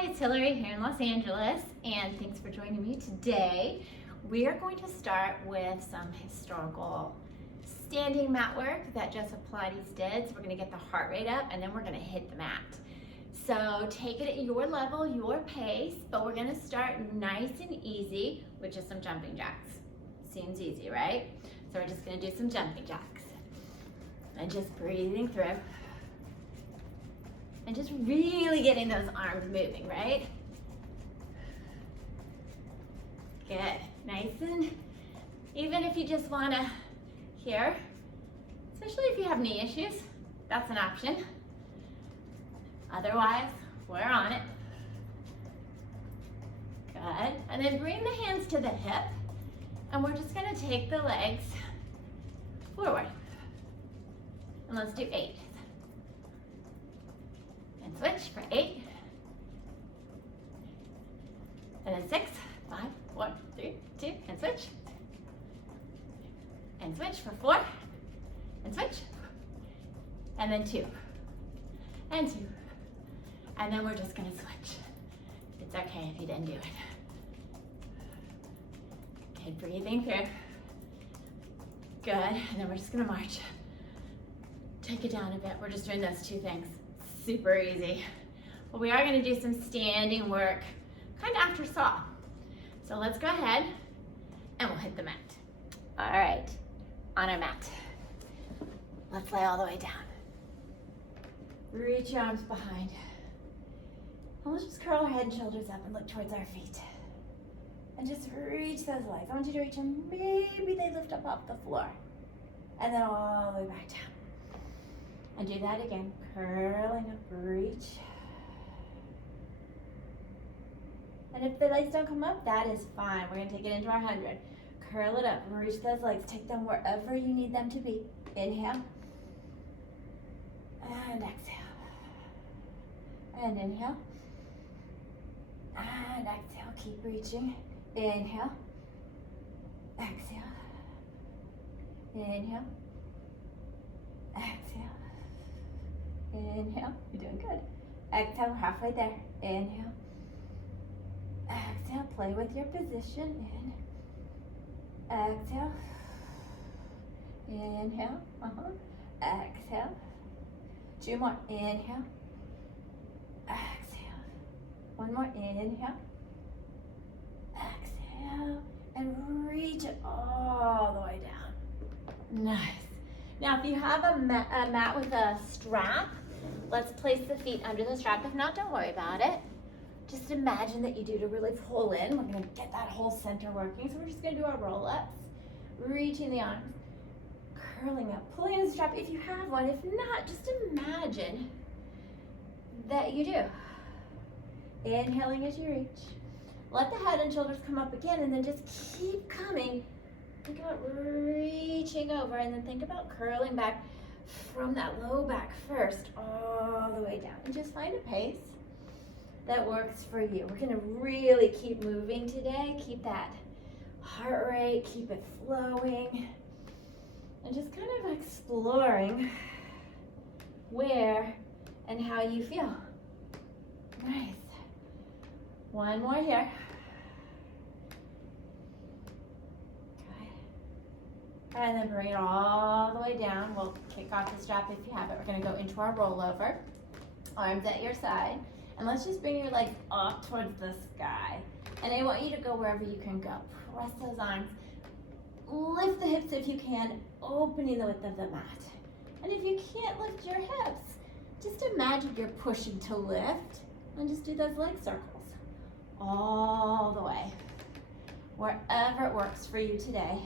Hi, it's Hillary here in Los Angeles, and thanks for joining me today. We are going to start with some historical standing mat work that Joseph Pilates did. So we're going to get the heart rate up, and then we're going to hit the mat. So take it at your level, your pace, but we're going to start nice and easy with just some jumping jacks. Seems easy, right? So we're just going to do some jumping jacks and just breathing through. And just really getting those arms moving, right? Good. Nice and even if you just want to here, especially if you have knee issues, that's an option. Otherwise, we're on it. Good. And then bring the hands to the hip, and we're just going to take the legs forward. And let's do 8. And switch for 8. And then 6, 5, 4, 3, 2, and switch. And switch for 4. And switch. And then 2. And 2. And then we're just going to switch. It's okay if you didn't do it. Good, breathing through. Good, and then we're just going to march. Take it down a bit. We're just doing those 2 things. Super easy. But we are going to do some standing work, kind of after saw. So let's go ahead and we'll hit the mat. All right, on our mat. Let's lay all the way down. Reach your arms behind. And let's just curl our head and shoulders up and look towards our feet. And just reach those legs. I want you to reach them. Maybe they lift up off the floor. And then all the way back down. And do that again, curling up, reach. And if the legs don't come up, that is fine. We're gonna take it into our 100. Curl it up, reach those legs, take them wherever you need them to be. Inhale, and exhale. And inhale, and exhale, keep reaching. Inhale, exhale, inhale, exhale. Inhale, you're doing good. Exhale, halfway there. Inhale. Exhale, play with your position. In. Exhale. Inhale. Exhale. 2 more. Inhale. Exhale. 1 more. Inhale. Exhale. And reach it all the way down. Nice. Now, if you have a mat with a strap, let's place the feet under the strap. If not, don't worry about it. Just imagine that you do to really pull in. We're going to get that whole center working. So we're just going to do our roll-ups, reaching the arms, curling up, pulling in the strap if you have one. If not, just imagine that you do. Inhaling as you reach. Let the head and shoulders come up again, and then just keep coming. Think about reaching over, and then think about curling back from that low back first, all the way down. And just find a pace that works for you. We're gonna really keep moving today. Keep that heart rate, keep it flowing, and just kind of exploring where and how you feel. Nice. 1 more here. And then bring it all the way down. We'll kick off the strap if you have it. We're going to go into our rollover. Arms at your side. And let's just bring your legs up towards the sky. And I want you to go wherever you can go. Press those arms. Lift the hips if you can, opening the width of the mat. And if you can't lift your hips, just imagine you're pushing to lift. And just do those leg circles all the way. Wherever it works for you today.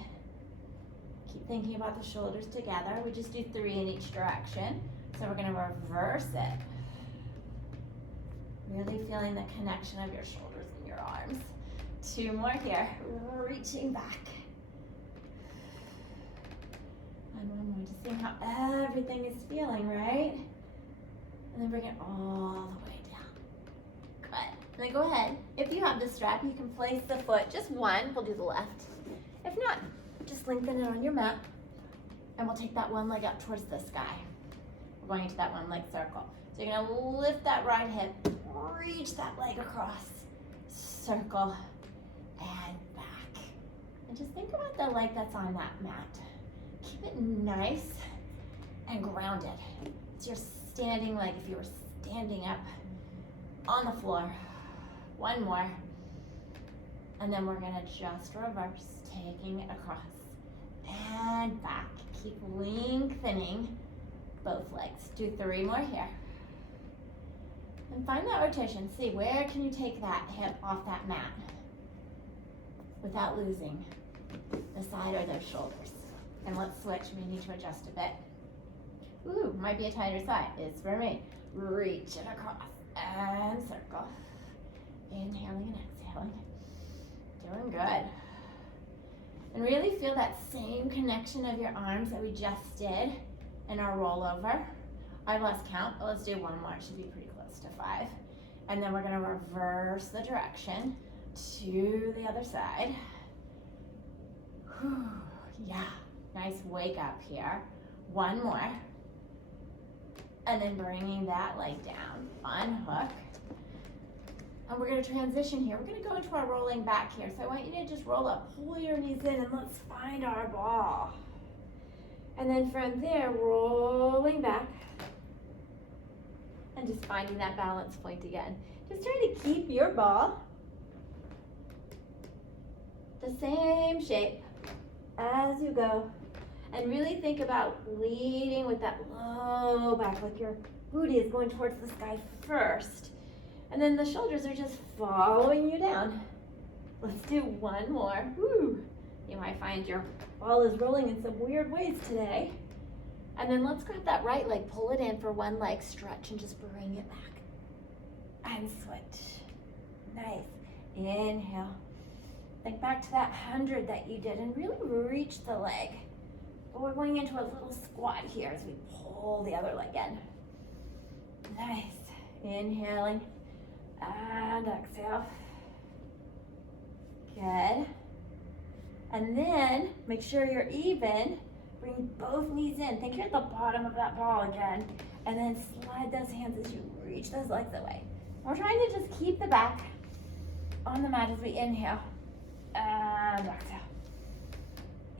Keep thinking about the shoulders together. We just do 3 in each direction. So we're going to reverse it. Really feeling the connection of your shoulders and your arms. 2 more here. Reaching back. And 1 more. Just seeing how everything is feeling, right? And then bring it all the way down. Good. Then go ahead. If you have the strap, you can place the foot, just 1. We'll do the left. If not, just lengthen it on your mat, and we'll take that 1 leg up towards the sky. We're going into that 1 leg circle. So you're gonna lift that right hip, reach that leg across, circle, and back. And just think about the leg that's on that mat. Keep it nice and grounded. So you're standing like if you were standing up on the floor. One more. And then we're gonna just reverse, taking it across and back. Keep lengthening both legs. Do 3 more here. And find that rotation. See, where can you take that hip off that mat without losing the side or those shoulders? And let's switch. We need to adjust a bit. Ooh, might be a tighter side. It's for me. Reach it across and circle. Inhaling and exhaling. Doing good. And really feel that same connection of your arms that we just did in our rollover. I lost count, but let's do one more. It should be pretty close to 5. And then we're gonna reverse the direction to the other side. Whew, yeah, nice wake up here. One more. And then bringing that leg down, unhook. And we're gonna transition here. We're gonna go into our rolling back here. So I want you to just roll up, pull your knees in, and let's find our ball. And then from there, rolling back. And just finding that balance point again. Just try to keep your ball the same shape as you go. And really think about leading with that low back, like your booty is going towards the sky first. And then the shoulders are just following you down. Let's do one more. Woo. You might find your ball is rolling in some weird ways today. And then let's grab that right leg, pull it in for one leg, stretch, and just bring it back. And switch. Nice. Inhale. Think back to that 100 that you did and really reach the leg. But we're going into a little squat here as we pull the other leg in. Nice. Inhaling and exhale. Good. And then make sure you're even. Bring both knees in. Think you're at the bottom of that ball again. And then slide those hands as you reach those legs away. We're trying to just keep the back on the mat as we inhale. And exhale.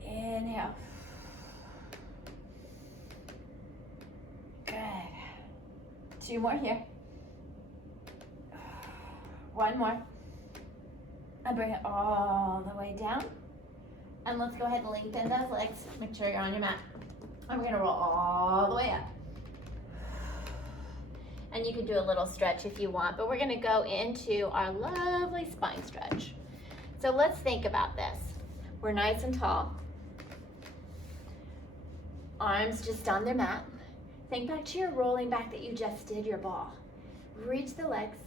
Inhale. Good. 2 more here. One more. And bring it all the way down. And let's go ahead and lengthen those legs. Make sure you're on your mat. And we're gonna roll all the way up. And you can do a little stretch if you want, but we're gonna go into our lovely spine stretch. So let's think about this. We're nice and tall. Arms just on their mat. Think back to your rolling back that you just did, your ball. Reach the legs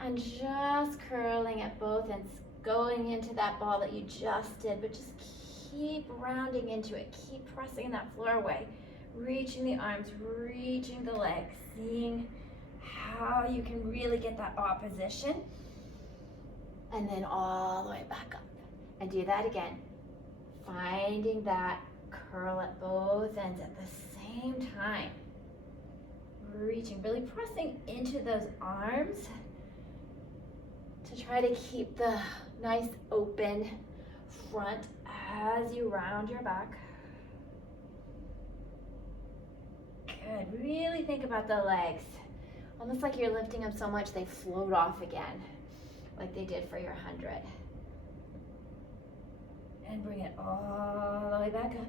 and just curling at both ends, going into that ball that you just did, but just keep rounding into it. Keep pressing that floor away. Reaching the arms, reaching the legs, seeing how you can really get that opposition. And then all the way back up. And do that again. Finding that curl at both ends at the same time. Reaching, really pressing into those arms to try to keep the nice open front as you round your back. Good, really think about the legs. Almost like you're lifting them so much they float off again, like they did for your 100. And bring it all the way back up.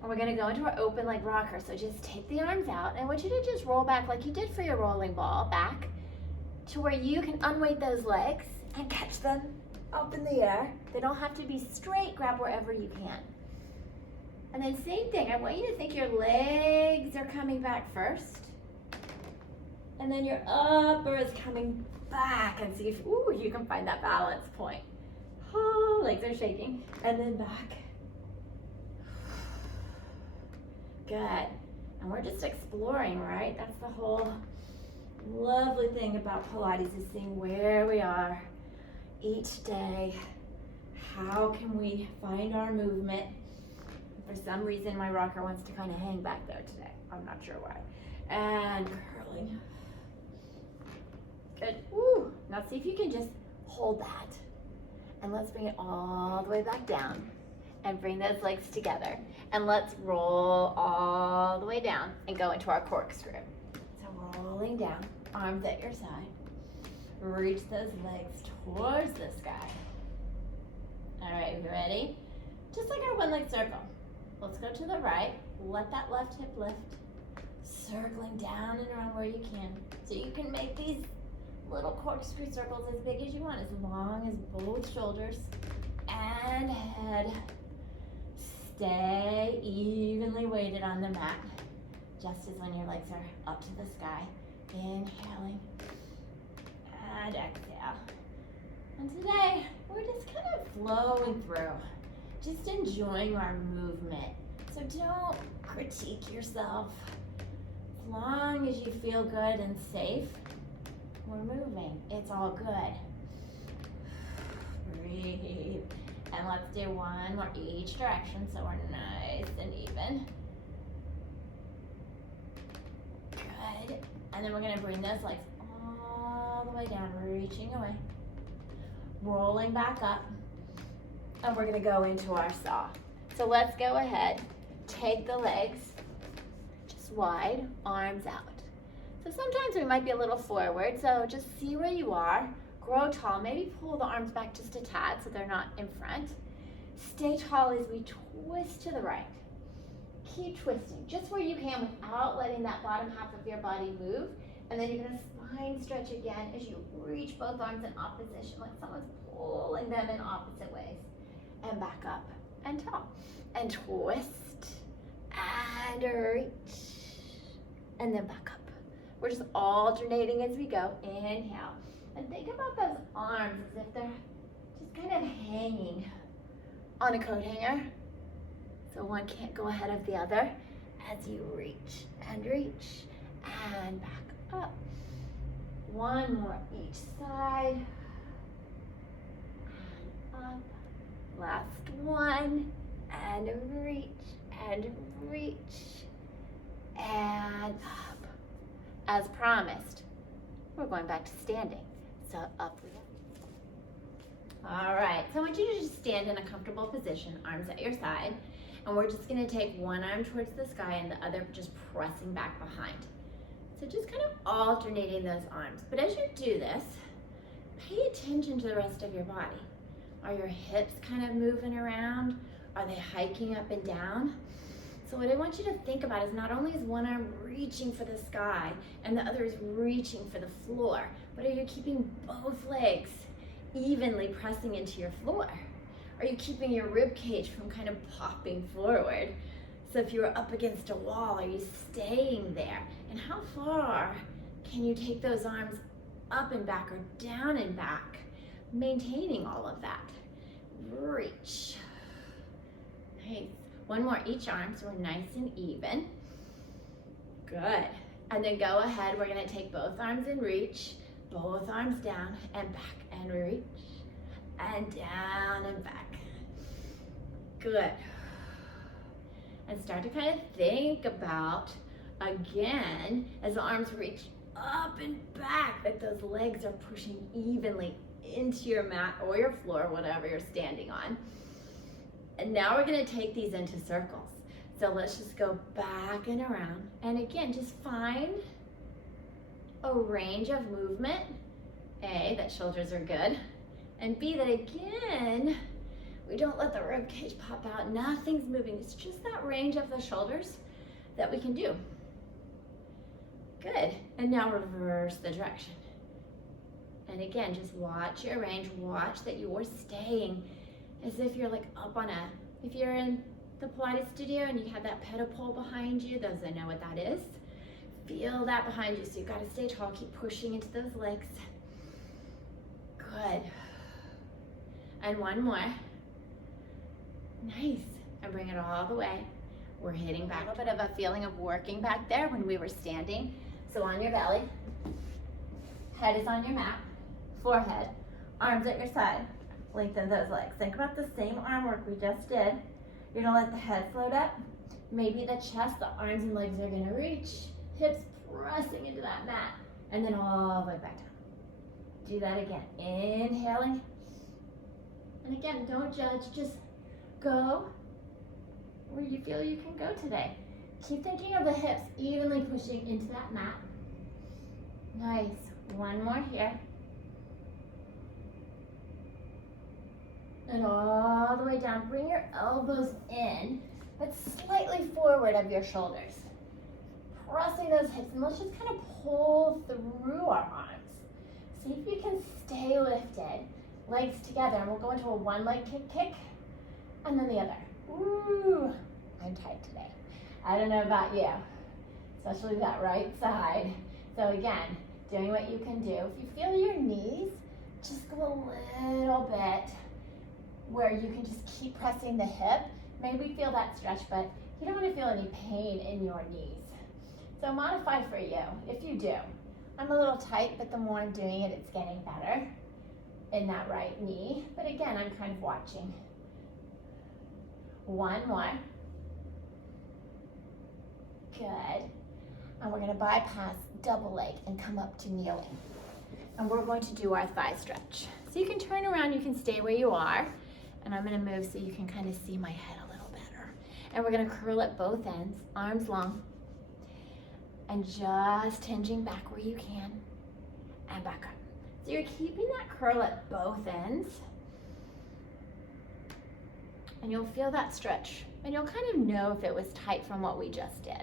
And we're gonna go into our open leg rocker. So just take the arms out, and I want you to just roll back like you did for your rolling ball, back to where you can unweight those legs and catch them up in the air. They don't have to be straight, grab wherever you can. And then same thing, I want you to think your legs are coming back first. And then your upper is coming back, and see if, ooh, you can find that balance point. Oh, legs are shaking, and then back. Good. And we're just exploring, right? That's the whole lovely thing about Pilates, is seeing where we are each day. How can we find our movement? For some reason, my rocker wants to kind of hang back there today. I'm not sure why. and curling. Good. Woo. Now see if you can just hold that. And let's bring it all the way back down and bring those legs together. And let's roll all the way down and go into our corkscrew. So rolling down, arms at your side. Reach those legs towards the sky. All right, you ready? Just like our one-leg circle. Let's go to the right. Let that left hip lift. Circling down and around where you can. So you can make these little corkscrew circles as big as you want, as long as both shoulders and head stay evenly weighted on the mat, just as when your legs are up to the sky. Inhaling and exhale. And today, we're just kind of flowing through, just enjoying our movement. So don't critique yourself. As long as you feel good and safe, we're moving. It's all good. Breathe. And let's do one more each direction so we're nice and even. Good. And then we're going to bring those legs all the way down, reaching away. Rolling back up. And we're going to go into our saw. So let's go ahead. Take the legs just wide, arms out. So sometimes we might be a little forward, so just see where you are. Grow tall, maybe pull the arms back just a tad so they're not in front. Stay tall as we twist to the right. Keep twisting, just where you can without letting that bottom half of your body move. And then you're gonna spine stretch again as you reach both arms in opposition, like someone's pulling them in opposite ways. And back up and tall. And twist, and reach, and then back up. We're just alternating as we go. Inhale. And think about those arms as if they're just kind of hanging on a coat hanger. So one can't go ahead of the other as you reach and back up. One more each side. And up. Last one. And reach and up. As promised, we're going back to standing. So up we go. All right, so I want you to just stand in a comfortable position, arms at your side, and we're just gonna take one arm towards the sky and the other just pressing back behind. So just kind of alternating those arms. But as you do this, pay attention to the rest of your body. Are your hips kind of moving around? Are they hiking up and down? So what I want you to think about is not only is one arm reaching for the sky and the other is reaching for the floor, but are you keeping both legs evenly pressing into your floor? Are you keeping your rib cage from kind of popping forward? So if you were up against a wall, are you staying there? And how far can you take those arms up and back or down and back, maintaining all of that? Reach. Nice. One more each arm so we're nice and even. Good. And then go ahead, we're gonna take both arms and reach, both arms down and back and reach, and down and back. Good. And start to kind of think about, again, as the arms reach up and back, that those legs are pushing evenly into your mat or your floor, whatever you're standing on. And now we're gonna take these into circles. So let's just go back and around. And again, just find a range of movement. A, that shoulders are good. And B, that again, we don't let the rib cage pop out. Nothing's moving. It's just that range of the shoulders that we can do. Good. And now reverse the direction. And again, just watch your range. Watch that you're staying as if you're like up on if you're in the Pilates studio and you have that pedal pole behind you, those that know what that is, feel that behind you. So you've got to stay tall, keep pushing into those legs. Good. And one more. Nice. And bring it all the way. We're hitting back. A little bit of a feeling of working back there when we were standing. So on your belly, head is on your mat, forehead, arms at your side. Lengthen those legs. Think about the same arm work we just did. You're gonna let the head float up. Maybe the chest, the arms and legs are gonna reach. Hips pressing into that mat. And then all the way back down. Do that again. Inhaling. And again, don't judge, just go where you feel you can go today. Keep thinking of the hips evenly pushing into that mat. Nice. One more here. And all the way down. Bring your elbows in, but slightly forward of your shoulders. Pressing those hips, and let's just kind of pull through our arms. See if you can stay lifted. Legs together, and we'll go into a one leg kick, and then the other. Ooh, I'm tight today. I don't know about you, especially that right side. So again, doing what you can do. If you feel your knees, just go a little bit where you can just keep pressing the hip. Maybe feel that stretch, but you don't want to feel any pain in your knees. So modify for you, if you do. I'm a little tight, but the more I'm doing it, it's getting better in that right knee. But again, I'm kind of watching. One more. Good. And we're gonna bypass double leg and come up to kneeling. And we're going to do our thigh stretch. So you can turn around, you can stay where you are. And I'm gonna move so you can kind of see my head a little better. And we're gonna curl at both ends, arms long. And just hinging back where you can, and back up. So you're keeping that curl at both ends, and you'll feel that stretch, and you'll kind of know if it was tight from what we just did.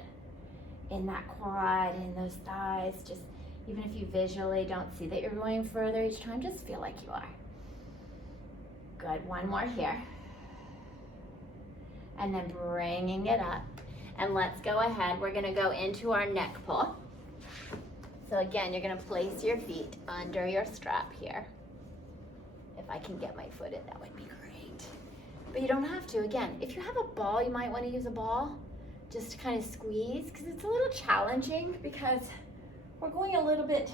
In that quad, in those thighs, just even if you visually don't see that you're going further each time, just feel like you are. Good, one more here. And then bringing it up. And let's go ahead, we're gonna go into our neck pull. So again, you're gonna place your feet under your strap here. If I can get my foot in, that would be great. But you don't have to, again, if you have a ball, you might wanna use a ball just to kind of squeeze, because it's a little challenging because we're going a little bit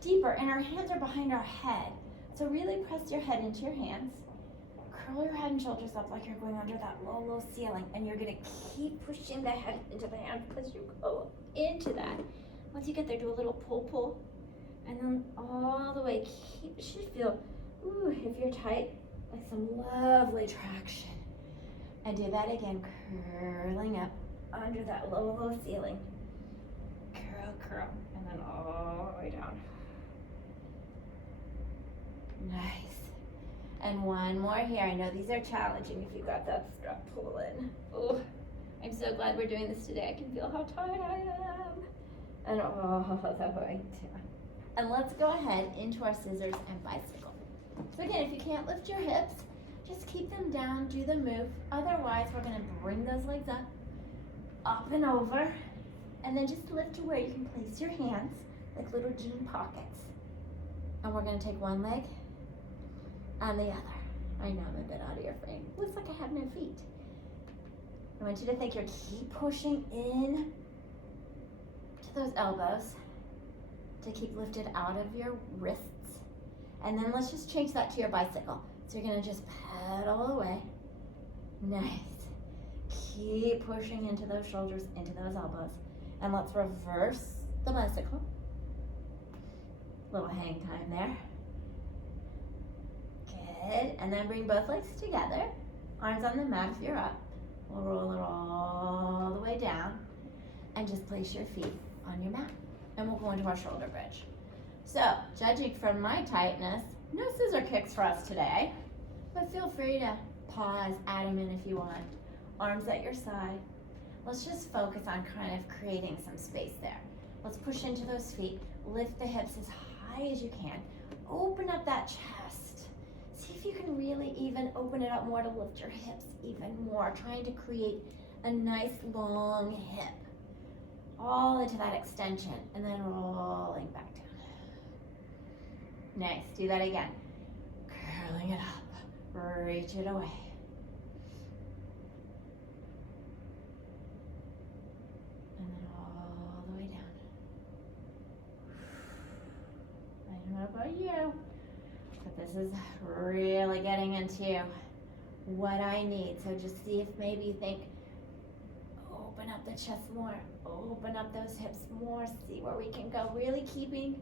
deeper and our hands are behind our head. So really press your head into your hands. Curl your head and shoulders up like you're going under that low, low ceiling, and you're gonna keep pushing the head into the hand because you go into that. Once you get there, do a little pull, pull, and then all the way. It should feel, ooh, if you're tight, like some lovely traction. And do that again, curling up under that low, low ceiling. Curl, curl, and then all the way down. Nice. And one more here. I know these are challenging if you got that strap pull in. Oh, I'm so glad we're doing this today. I can feel how tired I am. And all the way down. And let's go ahead into our scissors and bicycle. So again, if you can't lift your hips, just keep them down, do the move. Otherwise, we're gonna bring those legs up and over, and then just lift to where you can place your hands like little jean pockets. And we're gonna take one leg and the other. I know I'm a bit out of your frame. Looks like I have no feet. I want you to think you're keep pushing in to those elbows to keep lifted out of your wrists. And then let's just change that to your bicycle. So you're gonna just pedal away. Nice. Keep pushing into those shoulders, into those elbows. And let's reverse the bicycle. Little hang time there. Good, and then bring both legs together. Arms on the mat if you're up. We'll roll it all the way down. And just place your feet on your mat. And we'll go into our shoulder bridge. So, judging from my tightness, no scissor kicks for us today. But feel free to pause, add them in if you want. Arms at your side. Let's just focus on kind of creating some space there. Let's push into those feet. Lift the hips as high as you can. Open up that chest. See if you can really even open it up more to lift your hips even more, trying to create a nice long hip. All into that extension, and then rolling back down. Nice, do that again. Curling it up, reach it away. And then all the way down. I don't know about you, but this is really getting into what I need. So just see if maybe you think, open Open up the chest more. Open up those hips more. See where we can go. Really keeping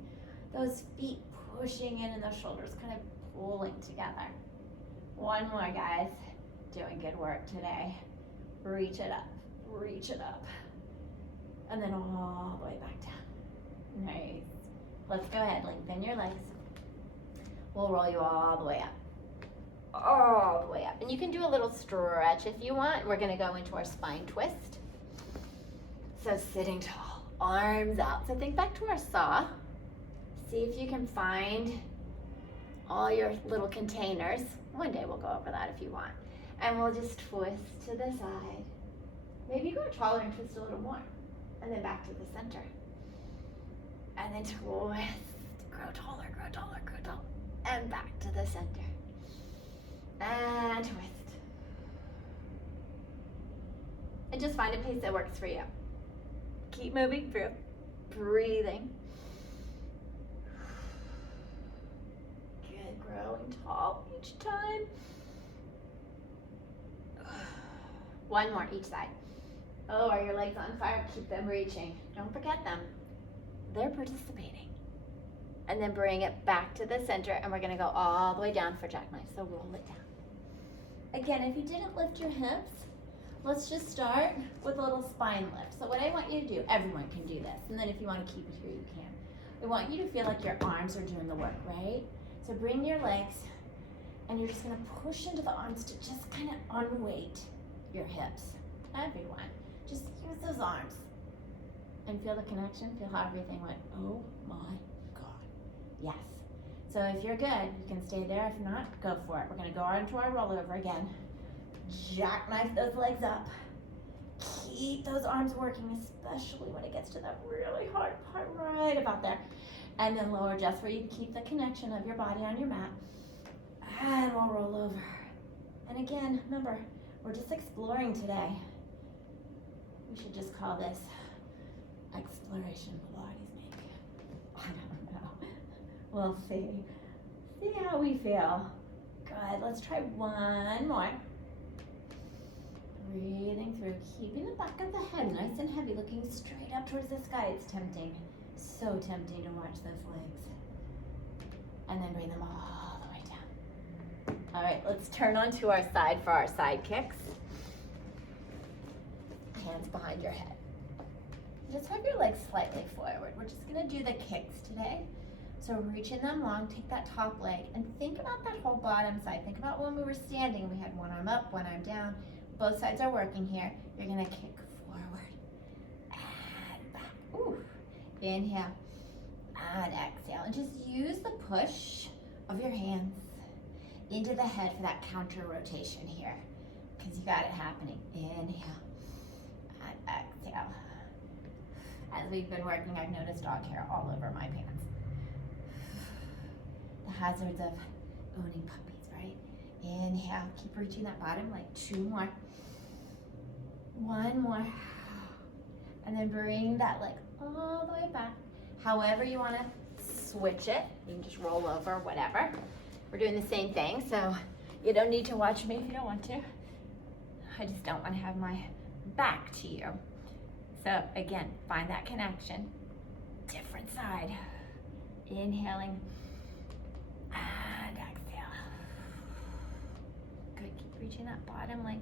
those feet pushing in and those shoulders kind of pulling together. One more, guys. Doing good work today. Reach it up. Reach it up. And then all the way back down. Nice. Let's go ahead. Lengthen your legs. We'll roll you all the way up. All the way up. And you can do a little stretch if you want. We're going to go into our spine twist. So sitting tall, arms out. So think back to our saw. See if you can find all your little containers. One day we'll go over that if you want. And we'll just twist to the side. Maybe go taller and twist a little more. And then back to the center. And then twist. Grow taller, grow taller, grow taller. And back to the center. And twist. And just find a pace that works for you. Keep moving through. Breathing. Good, growing tall each time. One more each side. Oh, are your legs on fire? Keep them reaching. Don't forget them. They're participating. And then bring it back to the center, and we're gonna go all the way down for jackknife. So roll it down. Again, if you didn't lift your hips, let's just start with a little spine lift. So what I want you to do, everyone can do this, and then if you want to keep it here, you can. I want you to feel like your arms are doing the work, right? So bring your legs, and you're just gonna push into the arms to just kind of unweight your hips. Everyone, just use those arms. And feel the connection, feel how everything went, oh my God, yes. So if you're good, you can stay there. If not, go for it. We're gonna go on to our rollover again. Jackknife those legs up. Keep those arms working, especially when it gets to that really hard part right about there. And then lower just where you can keep the connection of your body on your mat. And we'll roll over. And again, remember, we're just exploring today. We should just call this exploration Pilates maybe. I don't know. We'll see. See how we feel. Good. Let's try one more. Breathing through, keeping the back of the head nice and heavy, looking straight up towards the sky. It's tempting. So tempting to watch those legs. And then bring them all the way down. All right, let's turn onto our side for our side kicks. Hands behind your head. Just have your legs slightly forward. We're just gonna do the kicks today. So reaching them long, take that top leg, and think about that whole bottom side. Think about when we were standing, we had one arm up, one arm down. Both sides are working here. You're gonna kick forward and back. Ooh. Inhale and exhale. And just use the push of your hands into the head for that counter rotation here, because you got it happening. Inhale and exhale. As we've been working, I've noticed dog hair all over my pants. The hazards of owning puppies, right? Inhale, keep reaching that bottom leg. 2 more. 1 more. And then bring that leg all the way back. However you want to switch it. You can just roll over, whatever. We're doing the same thing, so you don't need to watch me if you don't want to. I just don't want to have my back to you. So again, find that connection. Different side. Inhaling and exhale. Good, keep reaching that bottom leg.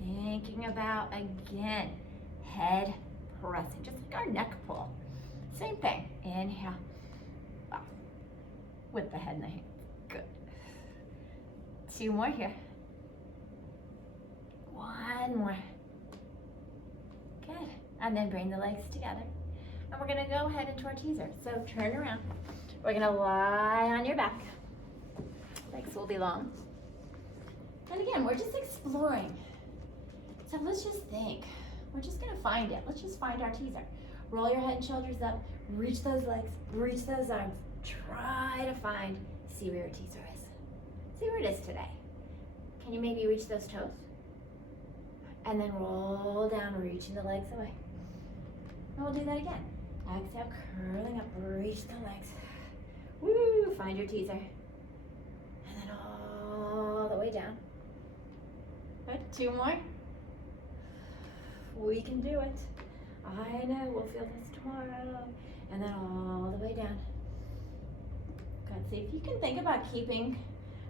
Thinking about, again, head pressing, just like our neck pull. Same thing. Inhale. Up. With the head and the hands. Good. 2 more here. 1 more. Good. And then bring the legs together. And we're gonna go ahead into our teaser. So turn around. We're gonna lie on your back. Legs will be long. And again, we're just exploring. So let's just think. We're just gonna find it. Let's just find our teaser. Roll your head and shoulders up. Reach those legs. Reach those arms. Try to find, see where your teaser is. See where it is today. Can you maybe reach those toes? And then roll down, reaching the legs away. And we'll do that again. Exhale, curling up, reach the legs. Woo, find your teaser. And then all the way down. Good, 2 more. We can do it. I know, we'll feel this tomorrow. And then all the way down. Good, see if you can think about keeping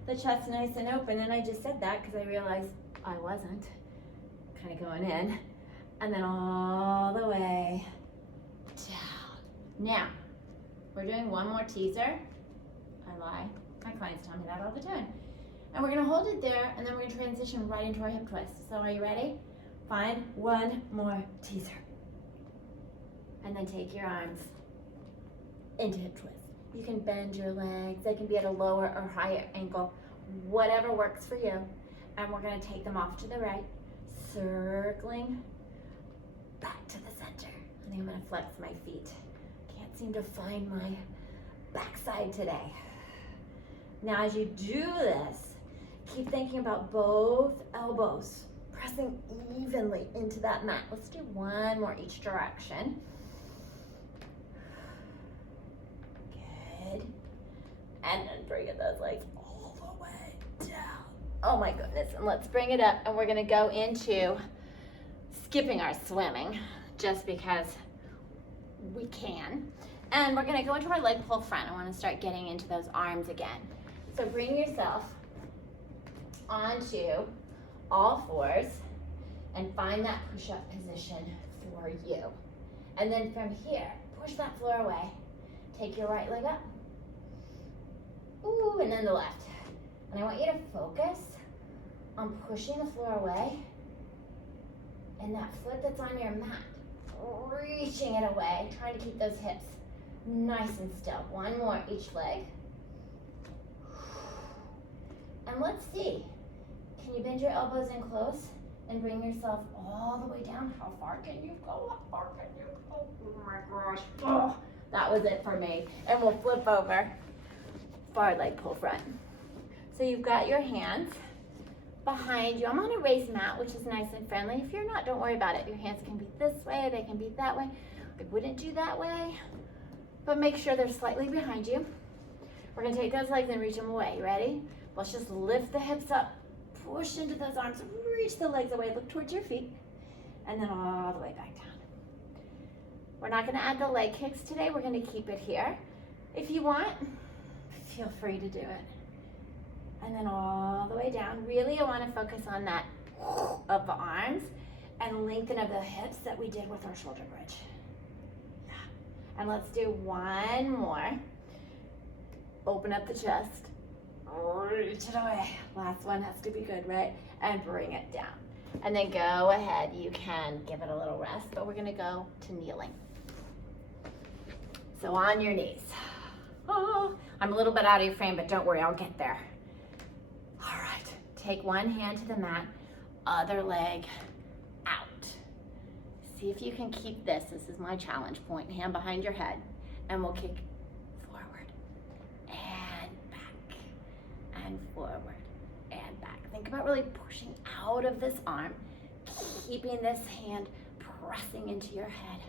the chest nice and open. And I just said that because I realized I wasn't. Kind of going in. And then all the way down. Now, we're doing one more teaser. I lie. My clients tell me that all the time. And we're gonna hold it there, and then we're gonna transition right into our hip twist. So are you ready? Find one more teaser. And then take your arms into hip twist. You can bend your legs. They can be at a lower or higher angle, whatever works for you. And we're gonna take them off to the right, circling back to the center. And then I'm gonna flex my feet. Can't seem to find my backside today. Now as you do this, keep thinking about both elbows pressing evenly into that mat. Let's do one more each direction. Good. And then bring those legs all the way down. Oh my goodness. And let's bring it up, and we're gonna go into skipping our swimming just because we can. And we're gonna go into our leg pull front. I wanna start getting into those arms again. So bring yourself onto all fours and find that push-up position for you. And then from here, push that floor away. Take your right leg up. Ooh, and then the left. And I want you to focus on pushing the floor away and that foot that's on your mat, reaching it away, trying to keep those hips nice and still. One more each leg. And let's see, can you bend your elbows in close and bring yourself all the way down? How far can you go? How far can you go? Oh my gosh. Oh, that was it for me. And we'll flip over, forward leg pull front. So you've got your hands behind you. I'm on a raised mat, which is nice and friendly. If you're not, don't worry about it. Your hands can be this way, they can be that way. I wouldn't do that way, but make sure they're slightly behind you. We're gonna take those legs and reach them away. You ready? Let's just lift the hips up, push into those arms, reach the legs away, look towards your feet, and then all the way back down. We're not gonna add the leg kicks today. We're gonna keep it here. If you want, feel free to do it. And then all the way down. Really, I wanna focus on that of the arms and lengthen of the hips that we did with our shoulder bridge. Yeah. And let's do one more. Open up the chest. Reach it away. Last one has to be good, right? And bring it down. And then go ahead. You can give it a little rest, but we're gonna go to kneeling. So on your knees. Oh, I'm a little bit out of your frame, but don't worry, I'll get there. All right, take one hand to the mat, other leg out. See if you can keep this. This is my challenge point. Hand behind your head, and we'll kick forward and back and forward and back. Think about really pushing out of this arm, keeping this hand pressing into your head.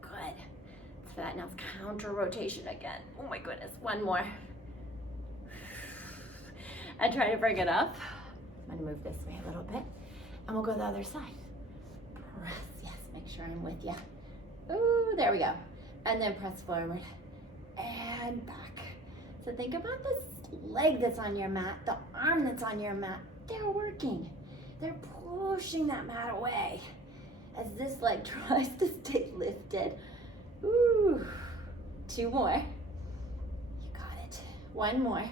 Good. Let's for that. Now it's counter rotation again. Oh my goodness, one more. And try to bring it up. I'm gonna move this way a little bit, and we'll go the other side. Press, yes, make sure I'm with you. Ooh, there we go. And then press forward and back. So think about this leg that's on your mat, the arm that's on your mat. They're working. They're pushing that mat away as this leg tries to stay lifted. Ooh, two more. You got it. One more.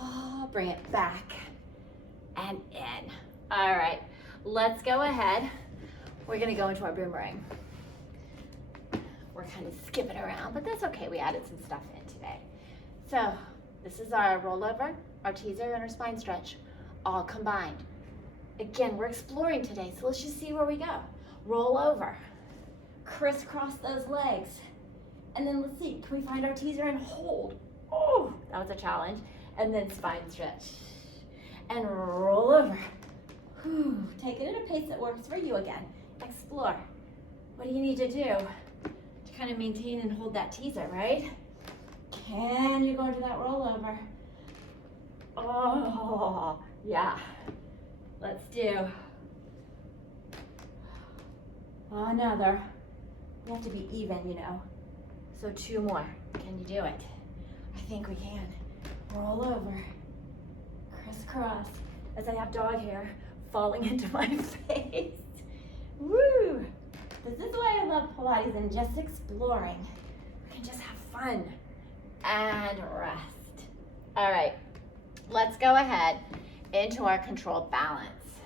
Oh, bring it back and in. All right, let's go ahead. We're gonna go into our boomerang. We're kind of skipping around, but that's okay. We added some stuff in today. So this is our rollover, our teaser, and our spine stretch, all combined. Again, we're exploring today, so let's just see where we go. Roll over, crisscross those legs, and then let's see, can we find our teaser and hold? Oh, that was a challenge. And then spine stretch, and roll over. Whew. Take it at a pace that works for you again. Explore. What do you need to do to kind of maintain and hold that teaser, right? Can you go into that rollover? Oh, yeah. Let's do Another. We have to be even, you know. So 2 more. Can you do it? I think we can. Roll over. Crisscross. As I have dog hair falling into my face. Woo! This is why I love Pilates and just exploring. We can just have fun and rest. All right, let's go ahead into our controlled balance.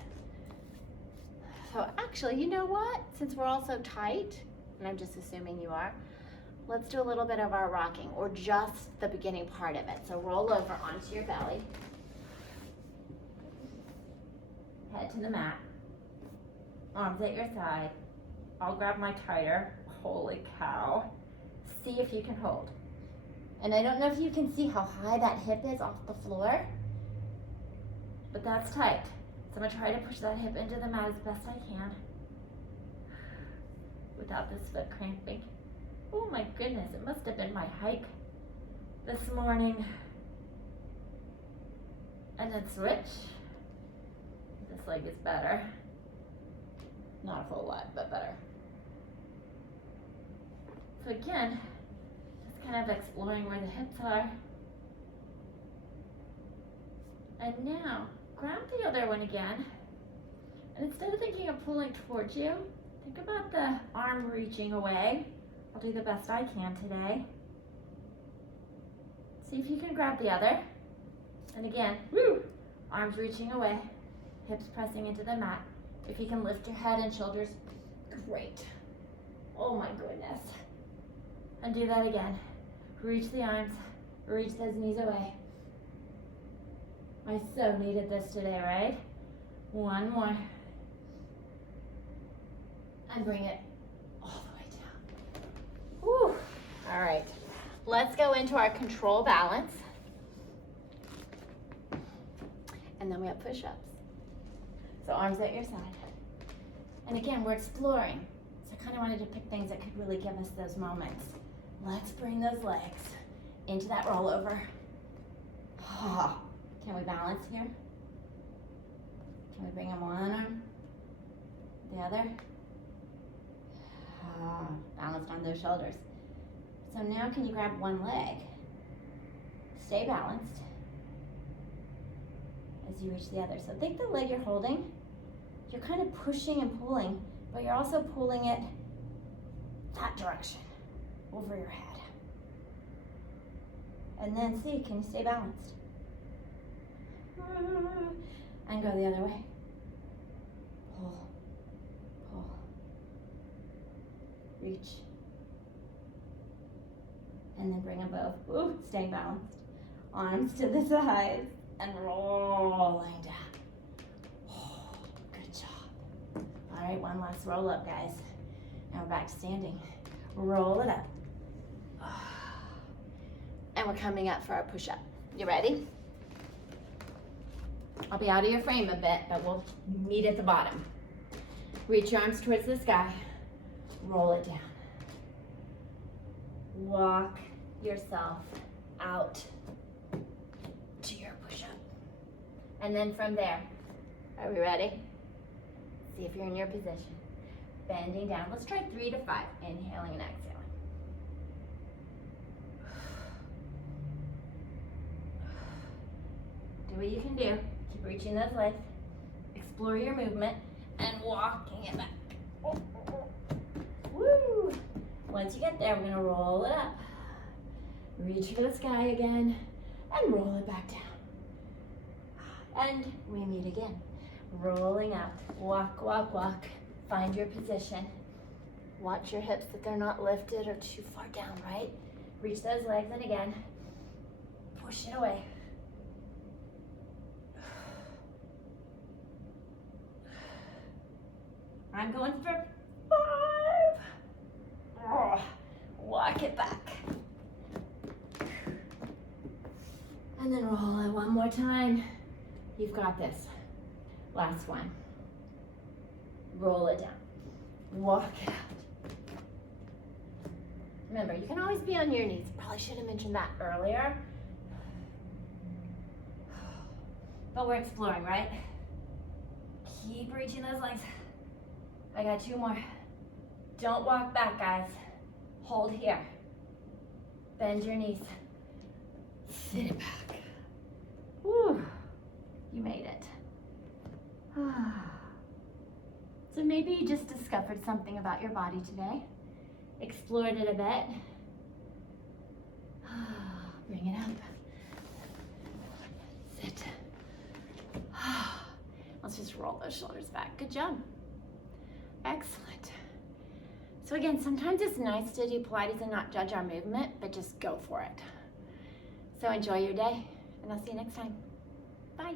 So actually, you know what? Since we're all so tight, and I'm just assuming you are, let's do a little bit of our rocking, or just the beginning part of it. So roll over onto your belly. Head to the mat. Arms at your side. I'll grab my titer. Holy cow. See if you can hold. And I don't know if you can see how high that hip is off the floor, but that's tight. So I'm gonna try to push that hip into the mat as best I can without this foot cramping. Oh my goodness, it must have been my hike this morning. And then switch. This leg is better. Not a whole lot, but better. So again, just kind of exploring where the hips are. And now, grab the other one again. And instead of thinking of pulling towards you, think about the arm reaching away. I'll do the best I can today. See if you can grab the other. And again, woo, arms reaching away, hips pressing into the mat. If you can lift your head and shoulders, great. Oh my goodness. And do that again. Reach the arms, reach those knees away. I so needed this today, right? 1 more. And bring it all the way down. Whew. All right, let's go into our control balance. And then we have push-ups. So arms at your side. And again, we're exploring. So I kind of wanted to pick things that could really give us those moments. Let's bring those legs into that rollover. Can we balance here? Can we bring them one arm, the other? Balanced on those shoulders. So now can you grab one leg? Stay balanced as you reach the other. So think the leg you're holding, you're kind of pushing and pulling, but you're also pulling it that direction, over your head. And then see, can you stay balanced? And go the other way. Pull, pull, reach. And then bring them both. Ooh, stay balanced. Arms to the sides and rolling down. Oh, good job. All right, one last roll up, guys. Now we're back to standing. Roll it up. And we're coming up for our push-up. You ready? I'll be out of your frame a bit, but we'll meet at the bottom. Reach your arms towards the sky. Roll it down. Walk yourself out to your push-up. And then from there, are we ready? See if you're in your position. Bending down. Let's try 3 to 5. Inhaling and exhaling. Do what you can do. Keep reaching those legs. Explore your movement and walking it back. Woo! Once you get there, we're gonna roll it up. Reach for the sky again and roll it back down. And we meet again. Rolling up. Walk, walk, walk. Find your position. Watch your hips that they're not lifted or too far down, right? Reach those legs and again, push it away. I'm going for 5. Oh, walk it back. And then roll it one more time. You've got this. Last one. Roll it down. Walk it out. Remember, you can always be on your knees. Probably should have mentioned that earlier. But we're exploring, right? Keep reaching those legs. I got 2 more. Don't walk back, guys. Hold here. Bend your knees. Sit it back. Whew. You made it. So maybe you just discovered something about your body today. Explored it a bit. Bring it up. Sit. Let's just roll those shoulders back. Good job. Excellent. So again, sometimes it's nice to do Pilates and not judge our movement, but just go for it. So enjoy your day, and I'll see you next time. Bye.